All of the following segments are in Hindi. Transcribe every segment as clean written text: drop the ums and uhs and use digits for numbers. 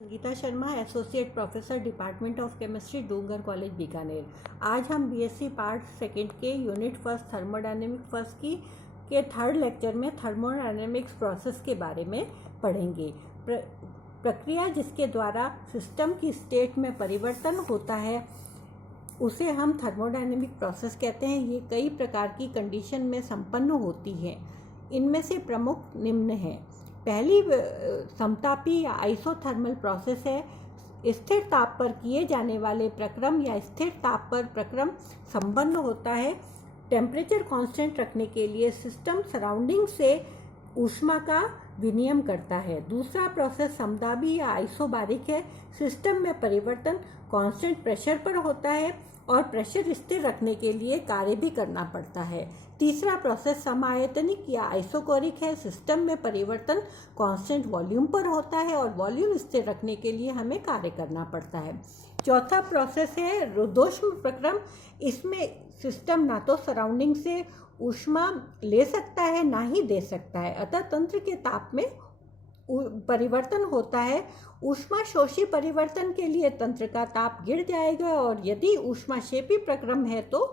Sangeeta Sharma, associate professor, department of chemistry, Dungar college, Bikaner. आज हम बीएससी पार्ट सेकेंड के यूनिट फर्स्ट थर्मोडायनेमिक फर्स्ट के थर्ड लेक्चर में थर्मोडायनेमिक्स प्रोसेस के बारे में पढ़ेंगे। प्रक्रिया जिसके द्वारा सिस्टम की स्टेट में परिवर्तन होता है उसे हम थर्मोडायनेमिक प्रोसेस कहते हैं। ये कई प्रकार की कंडीशन में संपन्न होती है। इनमें से प्रमुख निम्न हैं। पहली समतापी या आइसोथर्मल प्रोसेस है। स्थिर ताप पर किए जाने वाले प्रक्रम या स्थिर ताप पर प्रक्रम संपन्न होता है। टेम्परेचर कांस्टेंट रखने के लिए सिस्टम सराउंडिंग से ऊष्मा का विनिमय करता है। दूसरा प्रोसेस समदाबी या आइसोबारिक है। सिस्टम में परिवर्तन कांस्टेंट प्रेशर पर होता है और प्रेशर स्थिर रखने के लिए कार्य भी करना पड़ता है। तीसरा प्रोसेस समायतनिक या आइसोकोरिक है। सिस्टम में परिवर्तन कांस्टेंट वॉल्यूम पर होता है और वॉल्यूम स्थिर रखने के लिए हमें कार्य करना पड़ता है। चौथा प्रोसेस है रुद्धोष्म प्रक्रम। इसमें सिस्टम ना तो सराउंडिंग से ऊष्मा ले सकता है ना ही दे सकता है, अतः तंत्र के ताप में परिवर्तन होता है। ऊष्माशोषी परिवर्तन के लिए तंत्र का ताप गिर जाएगा और यदि ऊष्माक्षेपी प्रक्रम है तो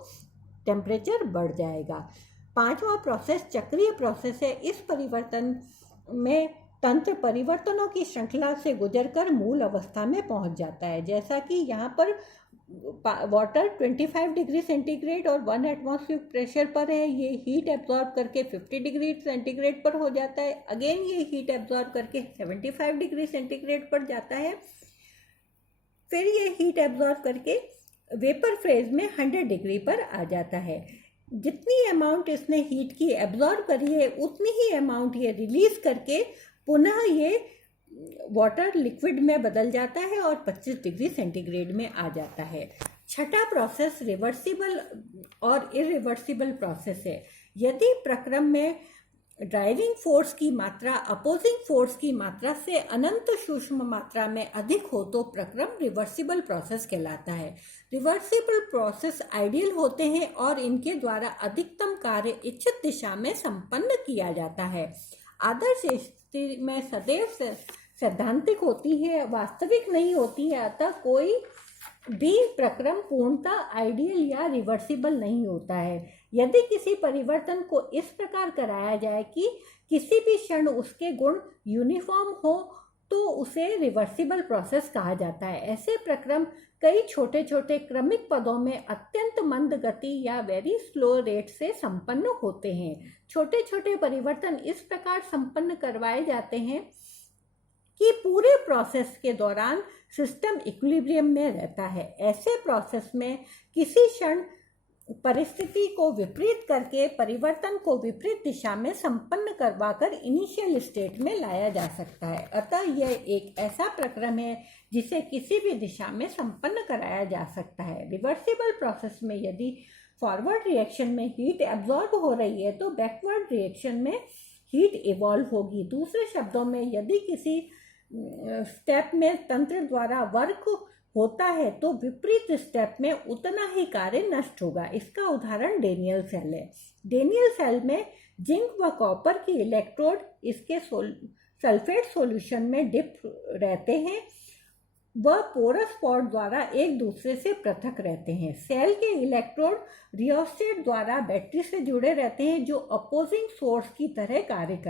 टेम्परेचर बढ़ जाएगा। पांचवा प्रोसेस चक्रीय प्रोसेस है। इस परिवर्तन में तंत्र परिवर्तनों की श्रृंखला से गुजरकर मूल अवस्था में पहुंच जाता है। जैसा कि यहाँ पर वाटर 25 डिग्री सेंटीग्रेड और 1 एटमॉस्फेरिक प्रेशर पर है। ये हीट एब्जॉर्ब करके 50 डिग्री सेंटीग्रेड पर हो जाता है। अगेन ये हीट एब्जॉर्ब करके 75 डिग्री सेंटीग्रेड पर जाता है। फिर ये हीट एब्जॉर्ब करके वेपर फेज में 100 डिग्री पर आ जाता है। जितनी अमाउंट इसने हीट की एब्जॉर्ब करी है उतनी ही अमाउंट ये रिलीज करके पुनः ये वाटर लिक्विड में बदल जाता है और 25 डिग्री सेंटीग्रेड में आ जाता है। छठा प्रोसेस रिवर्सिबल और इरिवर्सिबल प्रोसेस है। यदि प्रक्रम में ड्राइविंग फोर्स की मात्रा अपोजिंग फोर्स की मात्रा से अनंत सूक्ष्म मात्रा में अधिक हो तो प्रक्रम रिवर्सिबल प्रोसेस कहलाता है। रिवर्सिबल प्रोसेस आइडियल होते हैं और इनके द्वारा अधिकतम कार्य इच्छित दिशा में संपन्न किया जाता है। आदर्श स्थिति में सदैव सैद्धांतिक होती है, वास्तविक नहीं होती है, अतः कोई भी प्रक्रम पूर्णतः आइडियल या रिवर्सिबल नहीं होता है। यदि किसी परिवर्तन को इस प्रकार कराया जाए कि किसी भी क्षण उसके गुण यूनिफॉर्म हो तो उसे रिवर्सिबल प्रोसेस कहा जाता है। ऐसे प्रक्रम कई छोटे छोटे क्रमिक पदों में अत्यंत मंद गति या वेरी स्लो रेट से संपन्न होते हैं। छोटे छोटे परिवर्तन इस प्रकार संपन्न करवाए जाते हैं कि पूरे प्रोसेस के दौरान सिस्टम इक्विलिब्रियम में रहता है। ऐसे प्रोसेस में किसी क्षण परिस्थिति को विपरीत करके परिवर्तन को विपरीत दिशा में संपन्न करवाकर इनिशियल स्टेट में लाया जा सकता है। अतः यह एक ऐसा प्रक्रम है जिसे किसी भी दिशा में संपन्न कराया जा सकता है। रिवर्सिबल प्रोसेस में यदि फॉरवर्ड रिएक्शन में हीट एब्जॉर्ब हो रही है तो बैकवर्ड रिएक्शन में हीट इवॉल्व होगी। दूसरे शब्दों में यदि किसी स्टेप में तंत्र द्वारा वर्क होता है तो विपरीत स्टेप में उतना ही कार्य नष्ट होगा। इसका उदाहरण डेनियल सेल है। डेनियल सेल में जिंक व कॉपर की इलेक्ट्रोड इसके सल्फेट सॉल्यूशन में डिप रहते हैं व पोरस पॉट द्वारा एक दूसरे से पृथक रहते हैं। सेल के इलेक्ट्रोड रियोस्टेट द्वारा बैटरी से जुड़े रहते हैं जो अपोजिंग सोर्स की तरह कार्य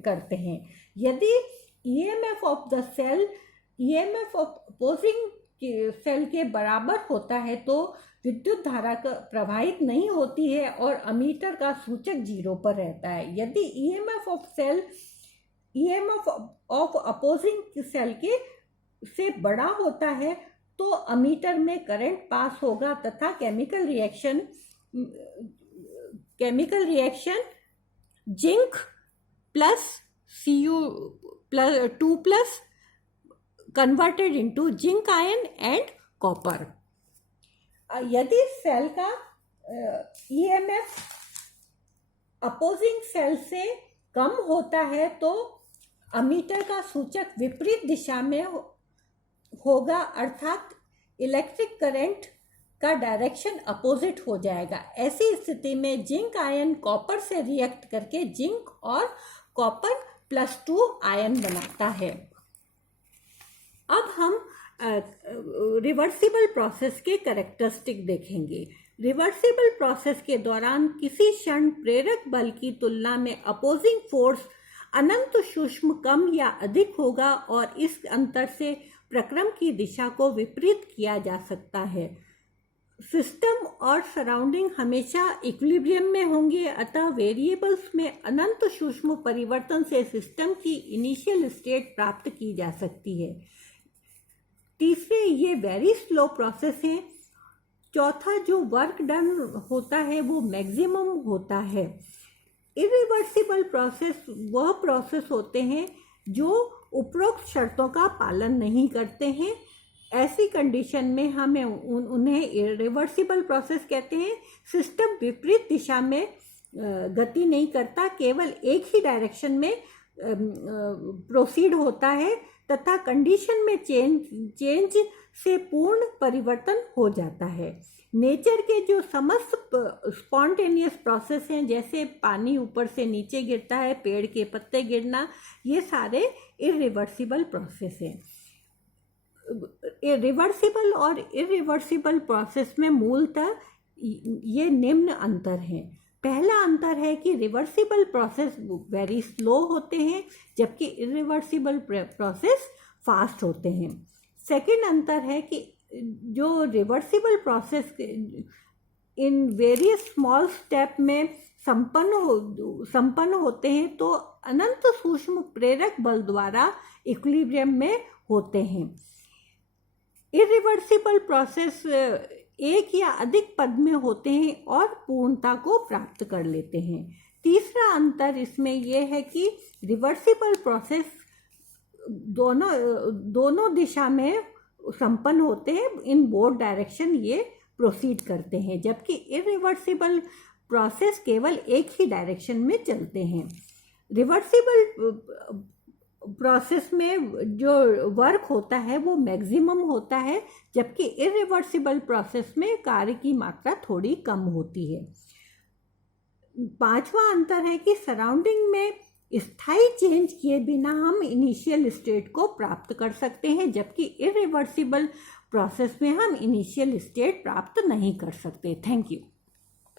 करते हैं। यदि EMF of the cell EMF of opposing cell के बराबर होता है तो विद्युत धारा प्रवाहित नहीं होती है और अमीटर का सूचक 0 पर रहता है। यदि EMF of cell EMF of opposing cell के से बड़ा होता है तो अमीटर में करंट पास होगा तथा chemical reaction zinc plus Cu2 plus converted into zinc ion and copper. यदि सेल का EMF अपोजिंग सेल से कम होता है तो अमीटर का सूचक विपरीत दिशा में होगा, अर्थात इलेक्ट्रिक करंट का डायरेक्शन अपोजिट हो जाएगा। ऐसी स्थिति में जिंक आयन कॉपर से रिएक्ट करके जिंक और कॉपर +2 आयन बनाता है। अब रिवर्सिबल प्रोसेस के कैरेक्टरिस्टिक देखेंगे। रिवर्सिबल प्रोसेस के दौरान किसी क्षण प्रेरक बल की तुलना में अपोजिंग फोर्स अनंत सूक्ष्म कम या अधिक होगा और इस अंतर से प्रक्रम की दिशा को विपरीत किया जा सकता है। सिस्टम और सराउंडिंग हमेशा इक्विलिब्रियम में होंगे, अतः वेरिएबल्स में अनंत सूक्ष्म परिवर्तन से सिस्टम की इनिशियल स्टेट प्राप्त की जा सकती है। तीसरे, ये वेरी स्लो प्रोसेस है। चौथा, जो वर्क डन होता है वो मैक्सिमम होता है। इरिवर्सिबल प्रोसेस वह प्रोसेस होते हैं जो उपरोक्त शर्तों का पालन नहीं करते हैं। ऐसी कंडीशन में हमें उन्हें इरिवर्सिबल प्रोसेस कहते हैं। सिस्टम विपरीत दिशा में गति नहीं करता, केवल एक ही डायरेक्शन में प्रोसीड होता है तथा कंडीशन में चेंज से पूर्ण परिवर्तन हो जाता है। नेचर के जो समस्त स्पॉन्टेनियस प्रोसेस हैं, जैसे पानी ऊपर से नीचे गिरता है, पेड़ के पत्ते गिरना, ये सारे इरिवर्सिबल प्रोसेस हैं। रिवर्सिबल और इरिवर्सिबल प्रोसेस में मूलतः ये निम्न अंतर हैं। पहला अंतर है कि रिवर्सिबल प्रोसेस वेरी स्लो होते हैं जबकि इरिवर्सिबल प्रोसेस फास्ट होते हैं। सेकंड अंतर है कि जो reversible process in various small step में संपन्न होते हैं तो अनंत सूक्ष्म प्रेरक बल द्वारा इक्विलिब्रियम में होते हैं। इरिवर्सिबल प्रोसेस एक या अधिक पद में होते हैं और पूर्णता को प्राप्त कर लेते हैं। तीसरा अंतर इसमें यह है कि रिवर्सिबल प्रोसेस दोनों दिशा में संपन्न होते हैं, इन बोथ डायरेक्शन ये प्रोसीड करते हैं, जबकि इरिवर्सिबल प्रोसेस केवल एक ही डायरेक्शन में चलते हैं। रिवर्सिबल प्रोसेस में जो वर्क होता है वो मैक्सिमम होता है, जबकि इरिवर्सिबल प्रोसेस में कार्य की मात्रा थोड़ी कम होती है। पांचवा अंतर है कि सराउंडिंग में स्थायी चेंज किए बिना हम इनिशियल स्टेट को प्राप्त कर सकते हैं, जबकि इरिवर्सिबल प्रोसेस में हम इनिशियल स्टेट प्राप्त नहीं कर सकते। Thank you.